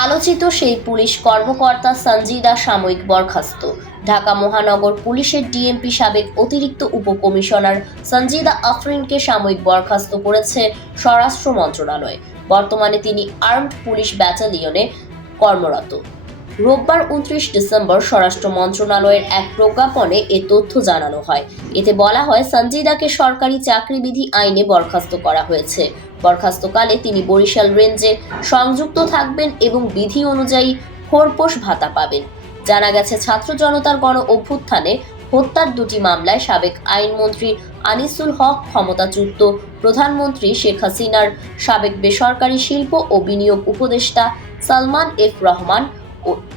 আলোচিত সেই পুলিশ কর্মকর্তা সঞ্জিদা সাময়িক বরখাস্ত। ঢাকা মহানগর পুলিশের ডিএমপি সাবেক অতিরিক্ত উপকমিশনার সঞ্জিদা আফরিনকে সাময়িক বরখাস্ত করেছে স্বরাষ্ট্র মন্ত্রণালয়। বর্তমানে তিনি আর্মড পুলিশ ব্যাটালিয়নে কর্মরত। রোববার উনত্রিশ ডিসেম্বর স্বরাষ্ট্র মন্ত্রণালয়ের এক প্রজ্ঞাপনে এ তথ্য জানানো হয়। এতে বলা হয় সঞ্জিদাকে সরকারি চাকরিবিধি আইনে বরখাস্ত করা হয়েছে। বরখাস্তকালে তিনি বরিশাল রেঞ্জে সংযুক্ত থাকবেন এবং বিধি অনুযায়ী খোরপোশ ভাতা পাবেন। জানা গেছে, ছাত্র জনতার গণ অভ্যুত্থানে হত্যার দুটি মামলায় সাবেক আইনমন্ত্রী আনিসুল হক, ক্ষমতাচ্যুত প্রধানমন্ত্রী শেখ হাসিনার সাবেক বেসরকারি শিল্প ও বিনিয়োগ উপদেষ্টা সালমান এফ রহমান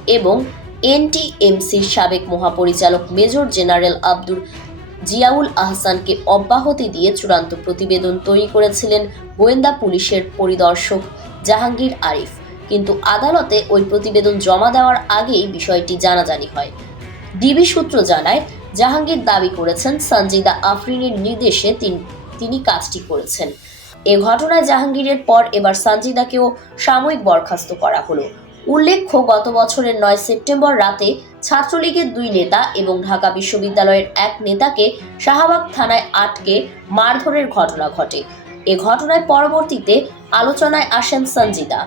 এবং এনটিএমসির সাবেক মহাপরিচালক মেজর জেনারেল আব্দুল জিয়াউল আহসানকে অব্যাহতি দিয়ে চূড়ান্ত প্রতিবেদন তৈরি করেছিলেন গোয়েন্দা পুলিশের পরিদর্শক জাহাঙ্গীর আরিফ। কিন্তু আদালতে ওই প্রতিবেদন জমা দেওয়ার আগেই বিষয়টি জানাজানি হয়। ডিবি সূত্র জানায়, জাহাঙ্গীর দাবি করেছেন সঞ্জিদা আফরিনের নির্দেশে তিন- কাজটি করেছেন। এ ঘটনায় জাহাঙ্গীরের পর এবার সঞ্জিদাকেও সাময়িক বরখাস্ত করা হলো। উল্লেখ্য, গত বছরের নয় সেপ্টেম্বর রাতে ছাত্রলীগের দুই নেতা এবং ঢাকা বিশ্ববিদ্যালয়ের এক নেতাকে শাহবাগ থানায় আটকে মারধরের ঘটনা ঘটে। এ ঘটনায় পরবর্তীতে আলোচনায় আসেন সঞ্জিদা